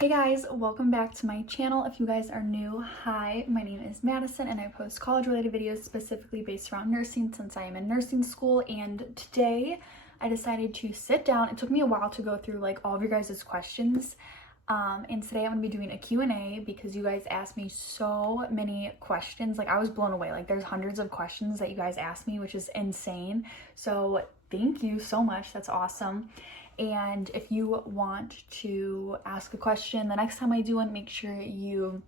Hey guys, welcome back to my channel. If you guys are new, hi, my name is Madison and I post college related videos specifically based around nursing since I am in nursing school. And today I decided to sit down. It took me a while to go through like all of your guys' questions. And today I'm gonna be doing a Q&A because you guys asked me so many questions. Like I was blown away. Like there's hundreds of questions that you guys asked me, which is insane. So thank you so much. That's awesome. And if you want to ask a question the next time I do one, make sure you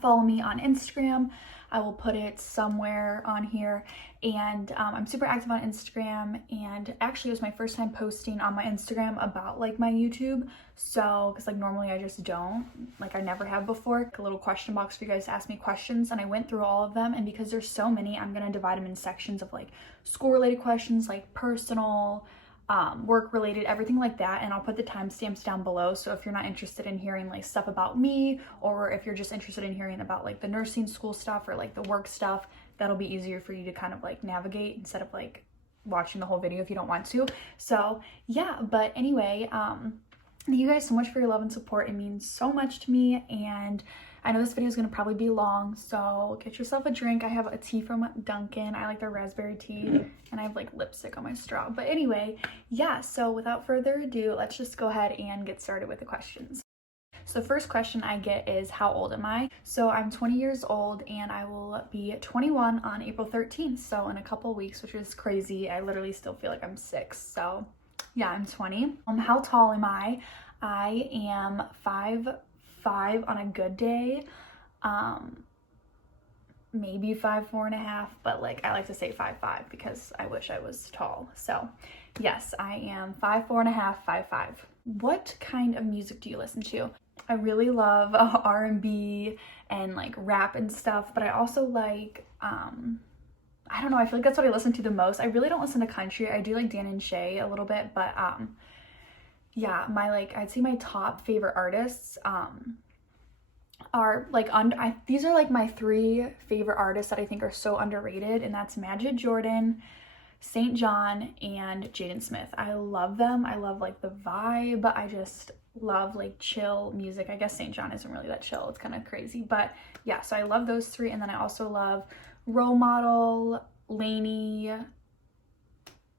follow me on Instagram. I will put it somewhere on here. And I'm super active on Instagram, and actually it was my first time posting on my Instagram about like my YouTube. So, because like normally I just don't, like I never have before. A little question box for you guys to ask me questions, and I went through all of them. And because there's so many, I'm gonna divide them in sections of like school related questions, like personal, work related, everything like that, and I'll put the timestamps down below. So if you're not interested in hearing like stuff about me, or if you're just interested in hearing about like the nursing school stuff or like the work stuff, that'll be easier for you to kind of like navigate instead of like watching the whole video if you don't want to. So yeah, but anyway, thank you guys so much for your love and support. It means so much to me, and I know this video is going to probably be long, so get yourself a drink. I have a tea from Dunkin'. I like their raspberry tea, and I have like lipstick on my straw. But anyway, yeah, so without further ado, let's just go ahead and get started with the questions. So the first question I get is, how old am I? So I'm 20 years old, and I will be 21 on April 13th, so in a couple weeks, which is crazy. I literally still feel like I'm 6, so yeah, I'm 20. How tall am I? I am 5'5" on a good day, maybe 5'4.5", but like I like to say 5'5" because I wish I was tall. So yes, I am 5'4.5", 5'5". What kind of music do you listen to? I really love R&B and like rap and stuff, but I also like I don't know, I feel like that's what I listen to the most. I really don't listen to country. I do like Dan and Shay a little bit, but yeah, my like, I'd say my top favorite artists are like, these are like my 3 favorite artists that I think are so underrated, and that's Majid Jordan, St. John, and Jaden Smith. I love them. I love like the vibe. I just love like chill music. I guess St. John isn't really that chill. It's kind of crazy, but yeah, so I love those 3. And then I also love Role Model, Lainey,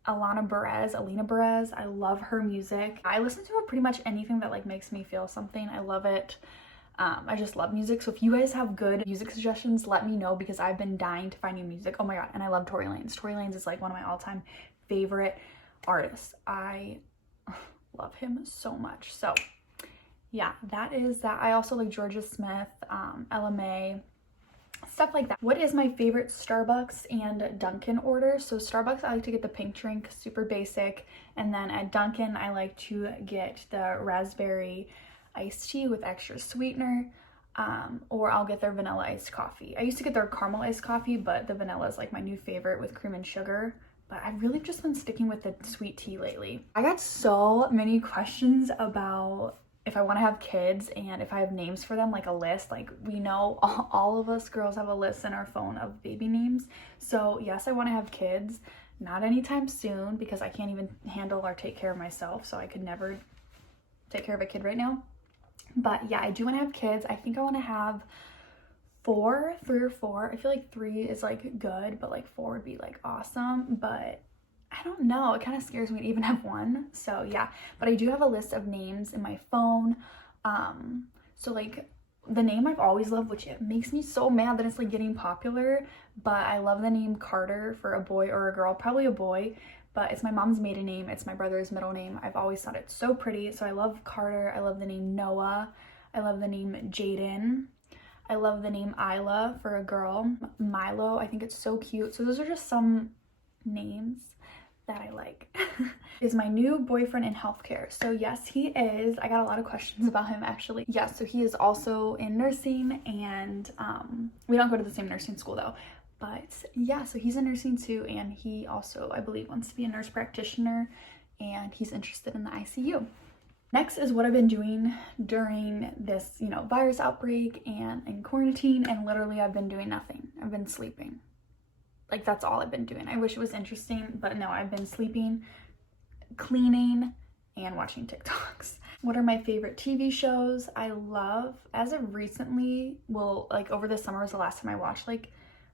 Alina Perez. I love her music. I listen to pretty much anything that like makes me feel something. I love it. I just love music. So if you guys have good music suggestions, let me know, because I've been dying to find new music. Oh my god, and I love Tory Lanez. Tory Lanez is like one of my all-time favorite artists. I love him so much. So yeah, that is that. I also like Georgia Smith, Ella Mai, stuff like that. What is my favorite Starbucks and Dunkin' order? So Starbucks, I like to get the pink drink, super basic, and then at Dunkin' I like to get the raspberry iced tea with extra sweetener, or I'll get their vanilla iced coffee. I used to get their caramel iced coffee, but the vanilla is like my new favorite with cream and sugar. But I've really just been sticking with the sweet tea lately. I got so many questions about if I want to have kids and if I have names for them, like a list. Like we know all of us girls have a list in our phone of baby names. So yes, I want to have kids, not anytime soon because I can't even handle or take care of myself. So I could never take care of a kid right now. But yeah, I do want to have kids. I think I want to have 3 or 4. I feel like 3 is like good, but like 4 would be like awesome. But I don't know, it kind of scares me to even have 1. So yeah, but I do have a list of names in my phone. So like the name I've always loved, which it makes me so mad that it's like getting popular, but I love the name Carter for a boy or a girl, probably a boy, but it's my mom's maiden name. It's my brother's middle name. I've always thought it's so pretty. So I love Carter. I love the name Noah. I love the name Jaden. I love the name Isla for a girl. Milo, I think it's so cute. So those are just some names that I like. Is my new boyfriend in healthcare? So yes, he is. I got a lot of questions about him actually. Yeah, so he is also in nursing, and we don't go to the same nursing school though. But yeah, so he's in nursing too, and he also, I believe, wants to be a nurse practitioner, and he's interested in the ICU. Next is what I've been doing during this, virus outbreak and in quarantine, and literally I've been doing nothing. I've been sleeping. Like that's all I've been doing. I wish it was interesting, but no, I've been sleeping, cleaning, and watching TikToks. What are my favorite TV shows? I love, as of recently, well, like over the summer was the last time I watched like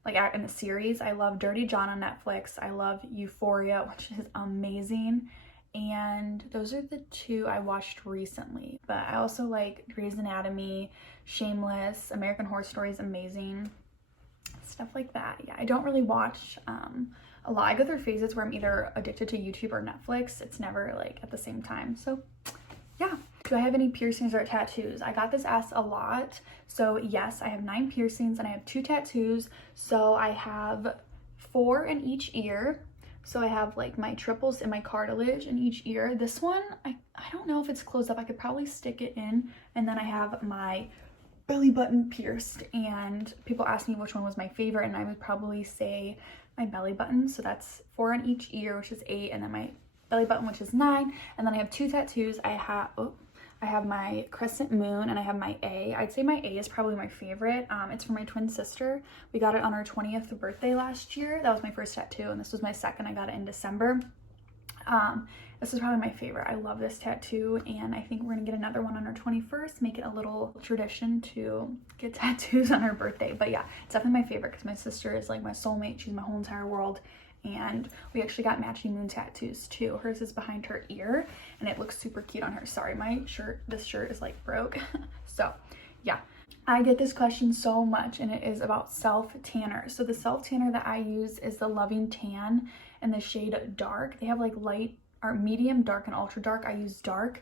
in a series. I love Dirty John on Netflix. I love Euphoria, which is amazing. And those are the two I watched recently. But I also like Grey's Anatomy, Shameless, American Horror Story is amazing. Stuff like that. Yeah, I don't really watch a lot. I go through phases where I'm either addicted to YouTube or Netflix. It's never like at the same time. So yeah. Do I have any piercings or tattoos? I got this asked a lot. So yes, I have 9 piercings and I have 2 tattoos. So I have 4 in each ear. So I have like my triples and my cartilage in each ear. This one, I don't know if it's closed up. I could probably stick it in. And then I have my belly button pierced, and people ask me which one was my favorite, and I would probably say my belly button. So that's 4 on each ear, which is 8, and then my belly button, which is 9. And then I have 2 tattoos. I have my crescent moon and I have my A. I'd say my A is probably my favorite. It's for my twin sister. We got it on our 20th birthday last year. That was my first tattoo, and this was my second. I got it in December. This is probably my favorite. I love this tattoo, and I think we're gonna get another one on our 21st, make it a little tradition to get tattoos on her birthday. But yeah, it's definitely my favorite because my sister is like my soulmate. She's my whole entire world. And we actually got matching moon tattoos too. Hers is behind her ear and it looks super cute on her. Sorry, this shirt is like broke. So yeah, I get this question so much, and it is about self tanner. So the self tanner that I use is the Loving Tan in the shade dark. They have like light or medium, dark, and ultra dark. I use dark,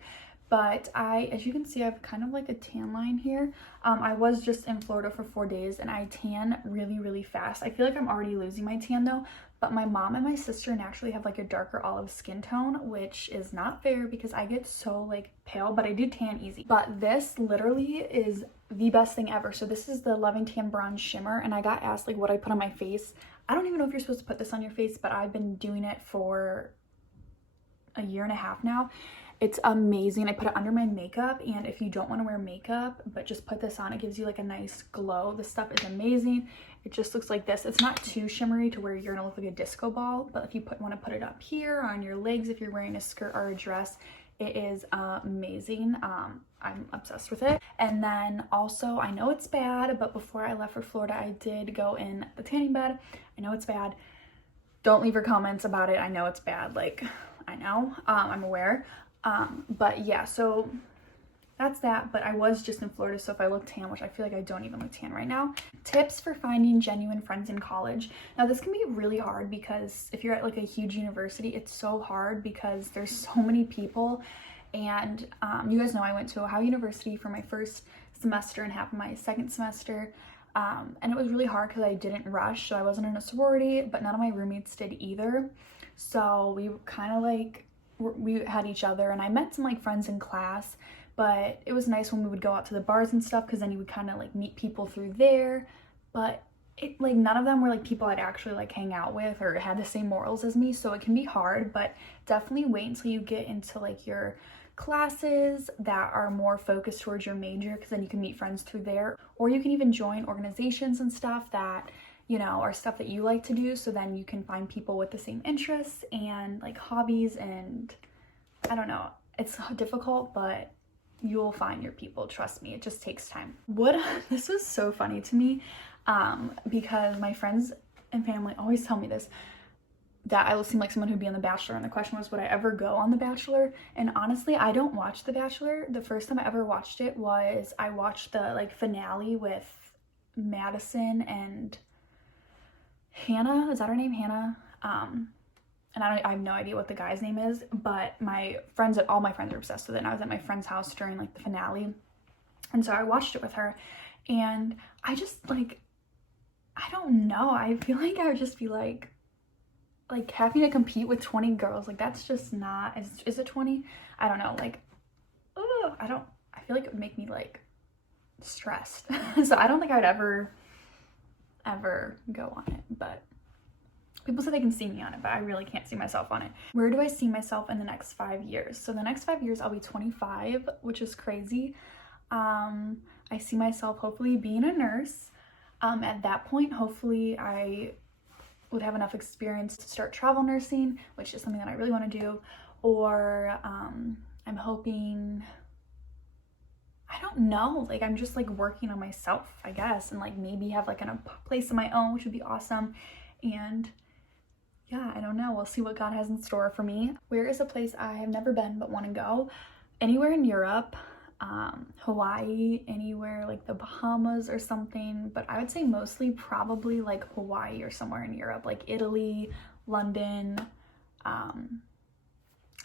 but as you can see, I have kind of like a tan line here. I was just in Florida for 4 days and I tan really, really fast. I feel like I'm already losing my tan though, but my mom and my sister naturally have like a darker olive skin tone, which is not fair because I get so like pale, but I do tan easy. But this literally is the best thing ever. So this is the Loving Tan Bronze Shimmer, and I got asked like what I put on my face. I don't even know if you're supposed to put this on your face, but I've been doing it for a year and a half now. It's amazing. I put it under my makeup, and if you don't want to wear makeup but just put this on, it gives you like a nice glow. This stuff is amazing. It just looks like this. It's not too shimmery to where you're gonna look like a disco ball, but if you want to put it up here on your legs, if you're wearing a skirt or a dress, it is amazing. I'm obsessed with it. And then also, I know it's bad, but before I left for Florida, I did go in the tanning bed. I know it's bad. Don't leave your comments about it. I know it's bad. Like, I know, I'm aware. But yeah, so that's that. But I was just in Florida, so if I look tan, which I feel like I don't even look tan right now. Tips for finding genuine friends in college. Now this can be really hard because if you're at like a huge university, it's so hard because there's so many people. And you guys know I went to Ohio University for my first semester and half of my second semester. And it was really hard because I didn't rush, so I wasn't in a sorority, but none of my roommates did either. So we kind of like, we had each other, and I met some like friends in class, but it was nice when we would go out to the bars and stuff because then you would kind of like meet people through there. But it like none of them were like people I'd actually like hang out with or had the same morals as me, so it can be hard. But definitely wait until you get into like your classes that are more focused towards your major, because then you can meet friends through there, or you can even join organizations and stuff that, you know, are stuff that you like to do, so then you can find people with the same interests and like hobbies. And I don't know, it's difficult, but you'll find your people, trust me. It just takes time. This was so funny to me because my friends and family always tell me this, that I seem like someone who'd be on The Bachelor, and the question was, would I ever go on The Bachelor? And honestly, I don't watch The Bachelor. The first time I ever watched it was I watched the like finale with Madison and Hannah. Is that her name? Hannah? And I have no idea what the guy's name is, but all my friends are obsessed with it, and I was at my friend's house during like the finale, and so I watched it with her, and I just like, I don't know, I feel like I would just be like having to compete with 20 girls, like that's just not, is it 20? I don't know, like, I feel like it would make me like stressed. So I don't think I would ever go on it, but people say they can see me on it, but I really can't see myself on it. Where do I see myself in the next 5 years? So the next 5 years, I'll be 25, which is crazy. I see myself hopefully being a nurse. At that point, hopefully I would have enough experience to start travel nursing, which is something that I really want to do, or I'm hoping, I don't know, like I'm just like working on myself, I guess, and like maybe have like a place of my own, which would be awesome. And yeah, I don't know, we'll see what God has in store for me. Where is a place I have never been but want to go? Anywhere in Europe, Hawaii, anywhere like the Bahamas or something, but I would say mostly probably like Hawaii or somewhere in Europe, like Italy, London.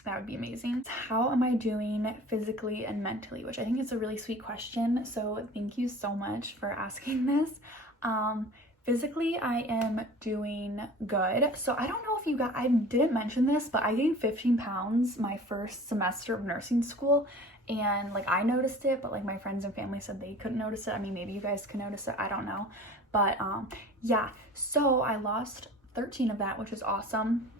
That would be amazing. How am I doing physically and mentally? Which I think is a really sweet question. So thank you so much for asking this. Physically, I am doing good. So I don't know if you got, I didn't mention this, but I gained 15 pounds my first semester of nursing school. And like I noticed it, but like my friends and family said they couldn't notice it. I mean, maybe you guys can notice it. I don't know. But yeah, so I lost 13 of that, which is awesome.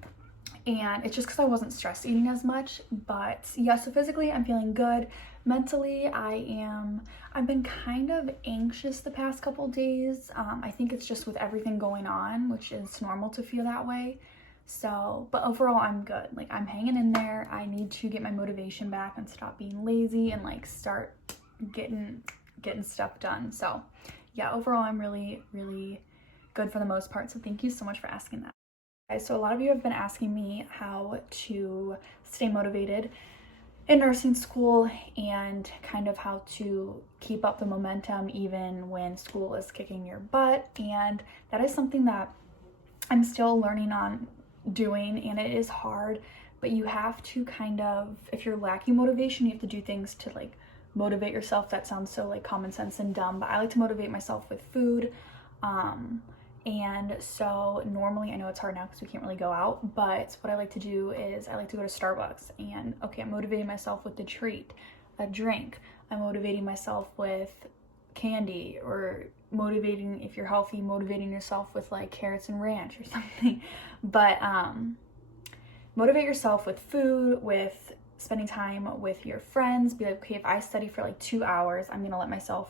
And it's just because I wasn't stress eating as much. But yeah, so physically I'm feeling good. Mentally I've been kind of anxious the past couple days. I think it's just with everything going on, which is normal to feel that way. So, but overall I'm good. Like I'm hanging in there. I need to get my motivation back and stop being lazy and like start getting stuff done. So yeah, overall I'm really, really good for the most part. So thank you so much for asking that. So a lot of you have been asking me how to stay motivated in nursing school and kind of how to keep up the momentum even when school is kicking your butt. And that is something that I'm still learning on doing, and it is hard, but you have to kind of, if you're lacking motivation, you have to do things to like motivate yourself. That sounds so like common sense and dumb, but I like to motivate myself with food. And so normally, I know it's hard now because we can't really go out, but what I like to do is I like to go to Starbucks and okay, I'm motivating myself with a treat, a drink. I'm motivating myself with candy, or motivating, if you're healthy, motivating yourself with like carrots and ranch or something. But motivate yourself with food, with spending time with your friends. Be like, okay, if I study for like 2 hours, I'm gonna let myself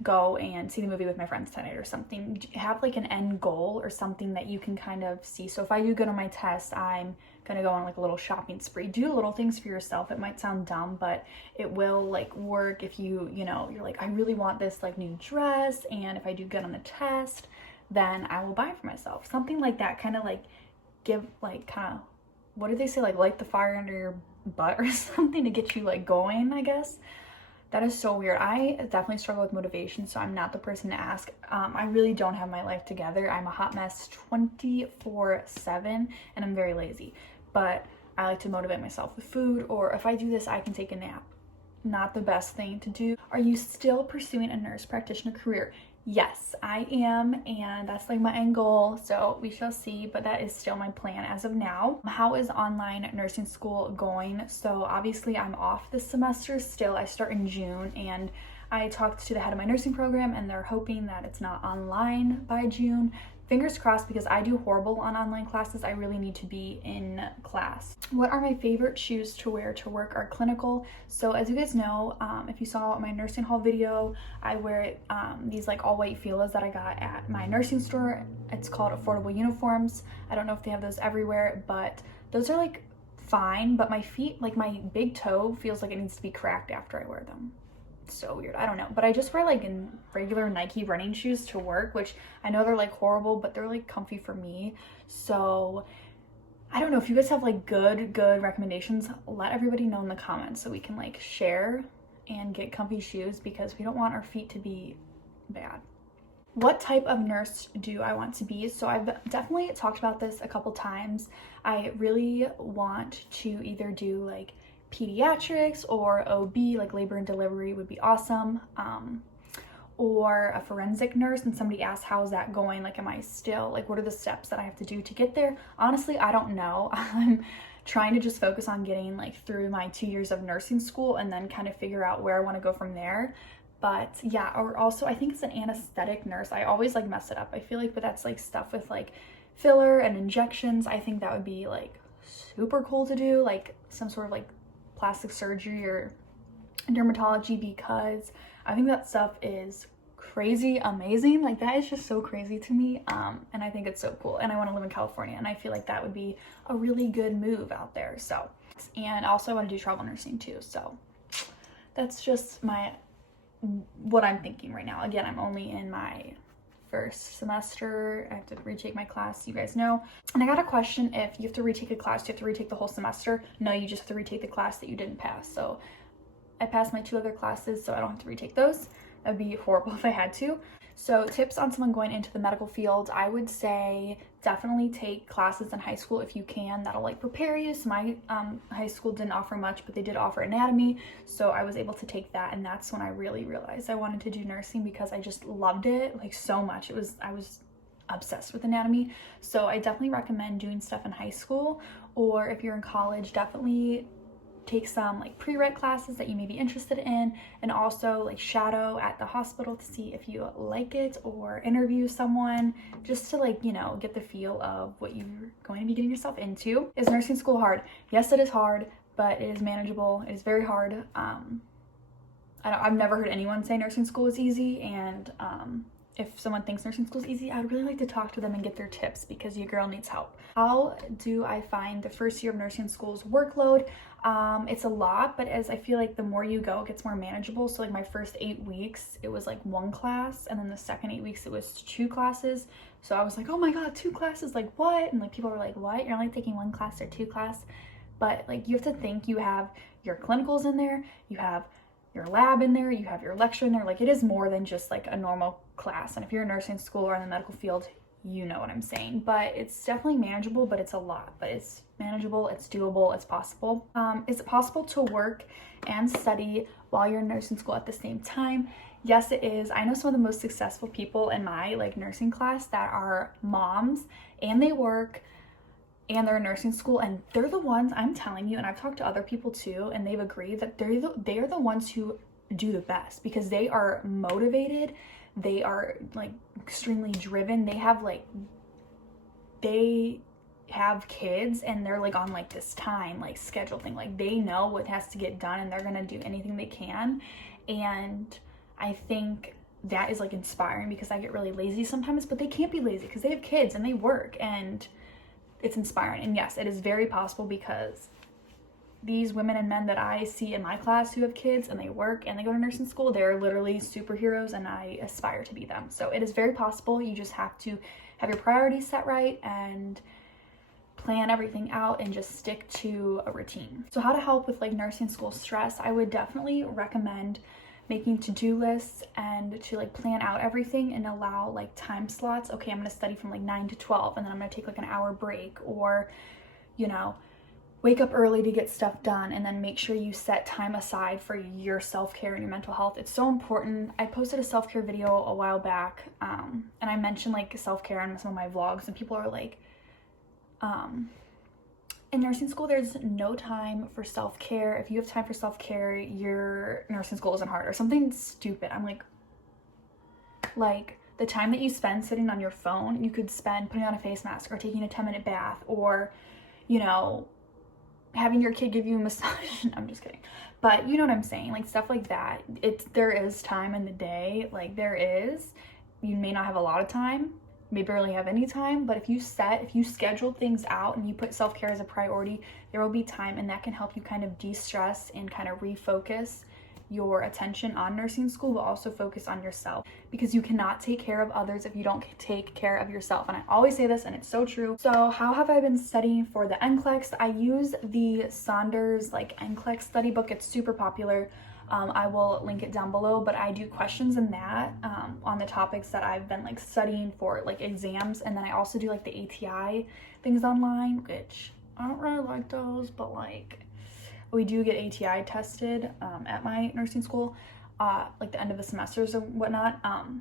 go and see the movie with my friends tonight or something. Have like an end goal or something that you can kind of see. So if I do good on my test, I'm gonna go on like a little shopping spree. Do little things for yourself. It might sound dumb, but it will like work if you know, you're like, I really want this like new dress, and if I do good on the test, then I will buy it for myself. Something like that, kind of like give like kind of, what do they say, like light the fire under your butt or something to get you like going, I guess. That is so weird. I definitely struggle with motivation, so I'm not the person to ask. I really don't have my life together. I'm a hot mess 24/7, and I'm very lazy. But I like to motivate myself with food, or if I do this, I can take a nap. Not the best thing to do. Are you still pursuing a nurse practitioner career? Yes, I am, and that's like my end goal, so we shall see, but that is still my plan as of now. How is online nursing school going? So obviously I'm off this semester still. I start in June, and I talked to the head of my nursing program, and they're hoping that it's not online by June. Fingers crossed, because I do horrible on online classes. I really need to be in class. What are my favorite shoes to wear to work are clinical. So as you guys know, if you saw my nursing hall video, I wear these like all white Fila's that I got at my nursing store. It's called Affordable Uniforms. I don't know if they have those everywhere, but those are like fine, but my feet, like my big toe feels like it needs to be cracked after I wear them. So weird, I don't know, but I just wear like in regular Nike running shoes to work, which I know they're like horrible, but they're like comfy for me. So I don't know, if you guys have like good recommendations, let everybody know in the comments so we can like share and get comfy shoes, because we don't want our feet to be bad. What type of nurse do I want to be? So I've definitely talked about this a couple times. I really want to either do like pediatrics or OB, like labor and delivery would be awesome, or a forensic nurse. And somebody asked, how is that going? Like, am I still, like, what are the steps that I have to do to get there? Honestly, I don't know. I'm trying to just focus on getting like through my 2 years of nursing school and then kind of figure out where I want to go from there. But yeah, or also I think it's an anesthetic nurse. I always like mess it up, I feel like, but that's like stuff with like filler and injections. I think that would be like super cool to do, like some sort of like plastic surgery or dermatology, because I think that stuff is crazy amazing. Like that is just so crazy to me, and I think it's so cool, and I want to live in California, and I feel like that would be a really good move out there. So And also I want to do travel nursing too. So that's just what I'm thinking right now. Again, I'm only in my first semester. I have to retake my class, you guys know. And I got a question, if you have to retake a class, do you have to retake the whole semester? No, you just have to retake the class that you didn't pass. So I passed my 2 other classes, so I don't have to retake those. That would be horrible if I had to. So tips on someone going into the medical field, I would say definitely take classes in high school if you can. That'll like prepare you. So my high school didn't offer much, but they did offer anatomy. So I was able to take that, and that's when I really realized I wanted to do nursing, because I just loved it like so much. I was obsessed with anatomy. So I definitely recommend doing stuff in high school, or if you're in college, definitely take some like pre-req classes that you may be interested in, and also like shadow at the hospital to see if you like it, or interview someone just to like, you know, get the feel of what you're going to be getting yourself into. Is nursing school hard? Yes, it is hard, but it is manageable. It is very hard. I've never heard anyone say nursing school is easy, and if someone thinks nursing school is easy, I'd really like to talk to them and get their tips, because your girl needs help. How do I find the first year of nursing school's workload? It's a lot, but as I feel like the more you go, it gets more manageable. So like my first 8 weeks, it was like 1 class, and then the second 8 weeks, it was 2 classes. So I was like, oh my God, 2 classes, like what? And like people were like, what? You're only taking 1 class or 2 class? But like you have to think, you have your clinicals in there, you have your lab in there, you have your lecture in there. Like it is more than just like a normal class. And if you're in nursing school or in the medical field, you know what I'm saying. But it's definitely manageable, but it's a lot. But it's manageable, it's doable, it's possible. Is it possible to work and study while you're in nursing school at the same time? Yes, it is. I know some of the most successful people in my like nursing class that are moms, and they work, and they're in nursing school, and they're the ones, I'm telling you, and I've talked to other people too, and they've agreed that they are the ones who do the best, because they are motivated, they are like extremely driven, they have kids, and they're like on like this time like schedule thing, like they know what has to get done, and they're gonna do anything they can. And I think that is like inspiring, because I get really lazy sometimes, but they can't be lazy because they have kids and they work, and it's inspiring. And yes, it is very possible, because these women and men that I see in my class who have kids and they work and they go to nursing school, they're literally superheroes, and I aspire to be them. So it is very possible. You just have to have your priorities set right and plan everything out and just stick to a routine. So how to help with like nursing school stress, I would definitely recommend making to-do lists and to like plan out everything and allow like time slots. Okay, I'm gonna study from like 9 to 12, and then I'm gonna take like an hour break, or, you know, wake up early to get stuff done, and then make sure you set time aside for your self-care and your mental health. It's so important. I posted a self-care video a while back, and I mentioned like self-care on some of my vlogs, and people are like, in nursing school, there's no time for self-care. If you have time for self-care, your nursing school isn't hard, or something stupid. I'm like the time that you spend sitting on your phone, you could spend putting on a face mask, or taking a 10-minute bath, or, you know, having your kid give you a massage. I'm just kidding. But you know what I'm saying? Like stuff like that. There is time in the day. Like there is. You may not have a lot of time, may barely have any time, but if you schedule things out and you put self-care as a priority, there will be time, and that can help you kind of de-stress and kind of refocus your attention on nursing school, but also focus on yourself, because you cannot take care of others if you don't take care of yourself. And I always say this, and it's so true. So how have I been studying for the NCLEX? I use the Saunders like NCLEX study book. It's super popular. I will link it down below, but I do questions in that on the topics that I've been like studying for like exams. And then I also do like the ATI things online, which I don't really like those, but like we do get ATI tested at my nursing school, like the end of the semesters and whatnot.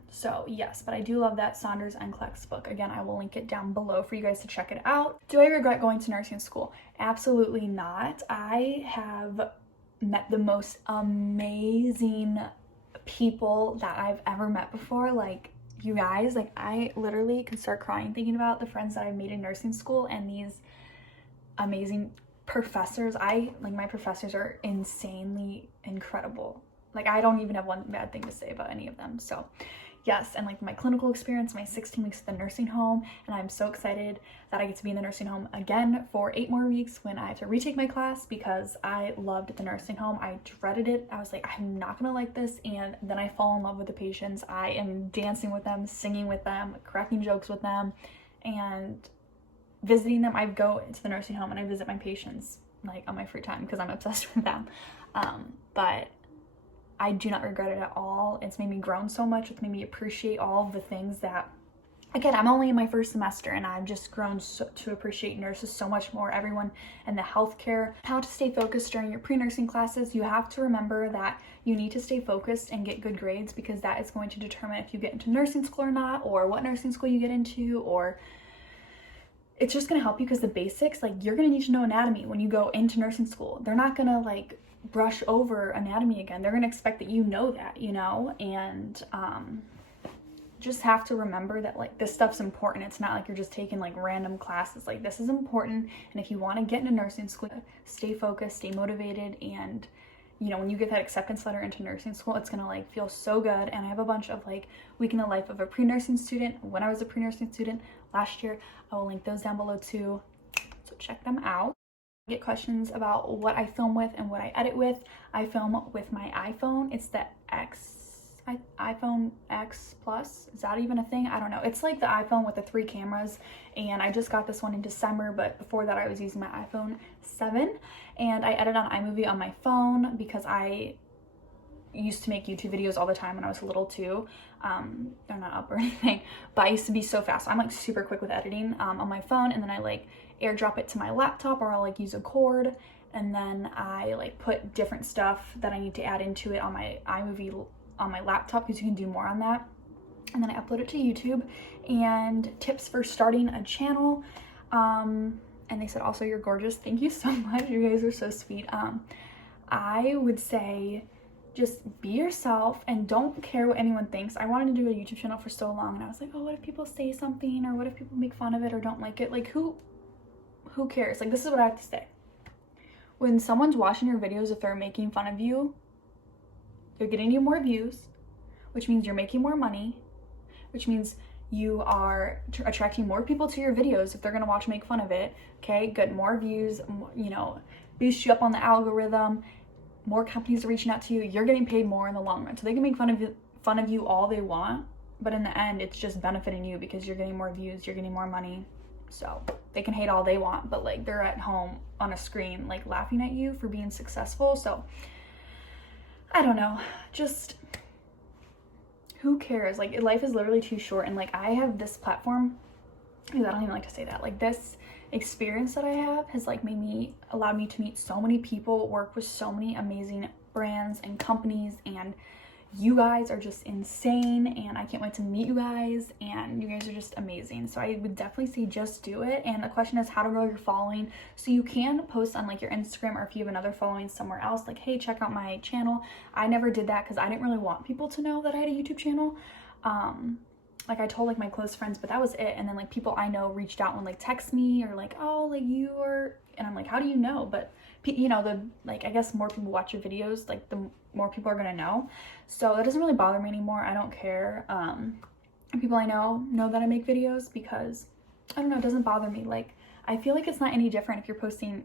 So yes, but I do love that Saunders NCLEX book. Again, I will link it down below for you guys to check it out. Do I regret going to nursing school? Absolutely not. I have met the most amazing people that I've ever met before. Like you guys, like I literally can start crying thinking about the friends that I've made in nursing school, and these amazing professors. My professors are insanely incredible. Like, I don't even have one bad thing to say about any of them. So yes, and like my clinical experience, my 16 weeks at the nursing home, and I'm so excited that I get to be in the nursing home again for 8 more weeks when I have to retake my class, because I loved the nursing home. I dreaded it. I was like, I'm not gonna like this, and then I fall in love with the patients. I am dancing with them, singing with them, cracking jokes with them, and visiting them. I go to the nursing home and I visit my patients like on my free time because I'm obsessed with them. But I do not regret it at all. It's made me grow so much. It's made me appreciate all of the things that, again, I'm only in my first semester and I've just grown to appreciate nurses so much more, everyone in the healthcare. How to stay focused during your pre-nursing classes. You have to remember that you need to stay focused and get good grades, because that is going to determine if you get into nursing school or not, or what nursing school you get into, or it's just going to help you, because the basics, like, you're going to need to know anatomy when you go into nursing school. They're not going to like brush over anatomy again. They're going to expect that you know that, you know, and just have to remember that like this stuff's important. It's not like you're just taking like random classes. Like, this is important, and if you want to get into nursing school, stay focused, stay motivated, and you know, when you get that acceptance letter into nursing school, it's gonna like feel so good. And I have a bunch of like week in the life of a pre-nursing student when I was a pre-nursing student last year. I will link those down below too, so check them out. Get questions about what I film with and what I edit with. I film with my iPhone. It's the iPhone X Plus. Is that even a thing? I don't know. It's like the iPhone with the 3 cameras, and I just got this one in December, but before that I was using my iPhone 7, and I edit on iMovie on my phone because I used to make YouTube videos all the time when I was little too. They're not up or anything, but I used to be so fast. I'm like super quick with editing on my phone, and then I like airdrop it to my laptop, or I'll like use a cord, and then I like put different stuff that I need to add into it on my iMovie on my laptop, because you can do more on that, and then I upload it to YouTube. And tips for starting a channel, and they said also, you're gorgeous. Thank you so much, you guys are so sweet. I would say just be yourself and don't care what anyone thinks. I wanted to do a YouTube channel for so long, and I was like, oh, what if people say something, or what if people make fun of it or don't like it? Like, who cares? Like, this is what I have to say. When someone's watching your videos, if they're making fun of you, they're getting you more views, which means you're making more money, which means you are attracting more people to your videos if they're gonna watch make fun of it. Okay, good, more views, you know, boost you up on the algorithm, more companies are reaching out to you, you're getting paid more in the long run. So they can make fun of you all they want, but in the end, it's just benefiting you because you're getting more views, you're getting more money. So they can hate all they want, but like they're at home on a screen like laughing at you for being successful. So I don't know, just who cares? Like, life is literally too short, and like I have this platform, because I don't even like to say that, like this experience that I have has like allowed me to meet so many people, work with so many amazing brands and companies, and you guys are just insane, and I can't wait to meet you guys, and you guys are just amazing. So I would definitely say just do it. And the question is how to grow your following. So you can post on like your Instagram, or if you have another following somewhere else, like, hey, check out my channel. I never did that because I didn't really want people to know that I had a YouTube channel. Like I told like my close friends, but that was it. And then like people I know reached out and like text me, or like, oh, like you are, and I'm like, how do you know? But you know, the like, I guess more people watch your videos, like the more people are gonna know. So that doesn't really bother me anymore. I don't care. People I know that I make videos, because I don't know, it doesn't bother me. Like, I feel like it's not any different if you're posting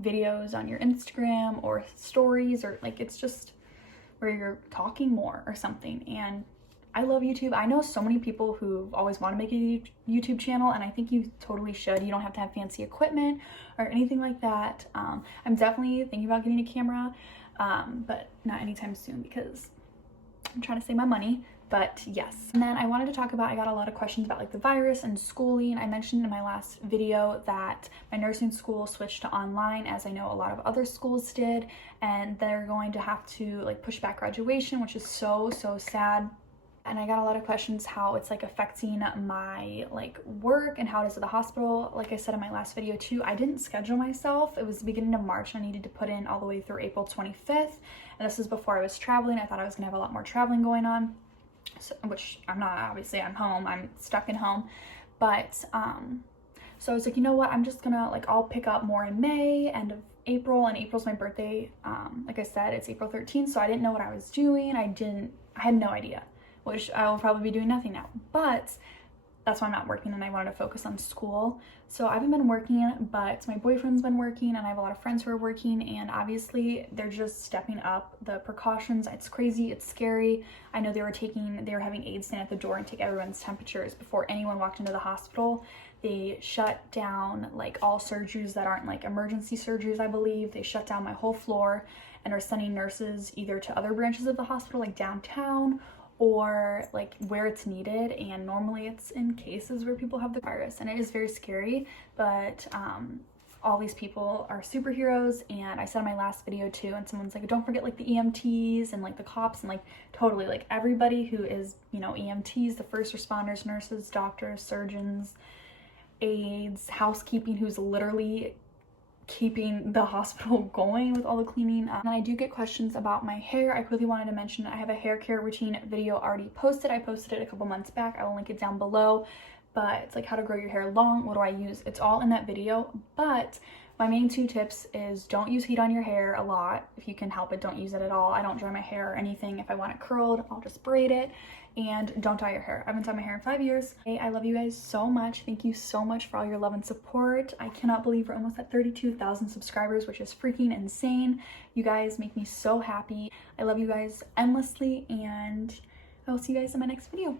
videos on your Instagram or stories, or like it's just where you're talking more or something. And I love YouTube. I know so many people who've always want to make a YouTube channel, and I think you totally should. You don't have to have fancy equipment or anything like that. I'm definitely thinking about getting a camera, but not anytime soon, because I'm trying to save my money. But yes. And then I wanted to talk about, I got a lot of questions about like the virus and schooling. I mentioned in my last video that my nursing school switched to online, as I know a lot of other schools did, and they're going to have to like push back graduation, which is so sad. And I got a lot of questions how it's like affecting my like work and how it is at the hospital. Like I said in my last video too, I didn't schedule myself. It was the beginning of March, and I needed to put in all the way through April 25th. And this is before I was traveling. I thought I was gonna have a lot more traveling going on, so, which I'm not. Obviously I'm home, I'm stuck in home. But so I was like, you know what, I'm just gonna like, I'll pick up more in May, end of April, and April's my birthday. Like I said, it's April 13th, so I didn't know what I was doing. I had no idea, which I will probably be doing nothing now, but that's why I'm not working, and I wanted to focus on school. So I haven't been working, but my boyfriend's been working, and I have a lot of friends who are working, and obviously they're just stepping up the precautions. It's crazy, it's scary. I know they were having aides stand at the door and take everyone's temperatures before anyone walked into the hospital. They shut down like all surgeries that aren't like emergency surgeries, I believe. They shut down my whole floor and are sending nurses either to other branches of the hospital, like downtown, or like where it's needed, and normally it's in cases where people have the virus, and it is very scary. But all these people are superheroes, and I said in my last video too, and someone's like, don't forget like the EMTs and like the cops, and like totally, like everybody who is, you know, EMTs, the first responders, nurses, doctors, surgeons, aides, housekeeping, who's literally keeping the hospital going with all the cleaning. And I do get questions about my hair. I quickly wanted to mention that I have a hair care routine video already posted. I posted it a couple months back. I will link it down below, but it's like how to grow your hair long. What do I use? It's all in that video. But my main 2 tips is don't use heat on your hair a lot. If you can help it, don't use it at all. I don't dry my hair or anything. If I want it curled, I'll just braid it. And don't dye your hair. I haven't dyed my hair in 5 years. Hey, I love you guys so much. Thank you so much for all your love and support. I cannot believe we're almost at 32,000 subscribers, which is freaking insane. You guys make me so happy. I love you guys endlessly, and I will see you guys in my next video.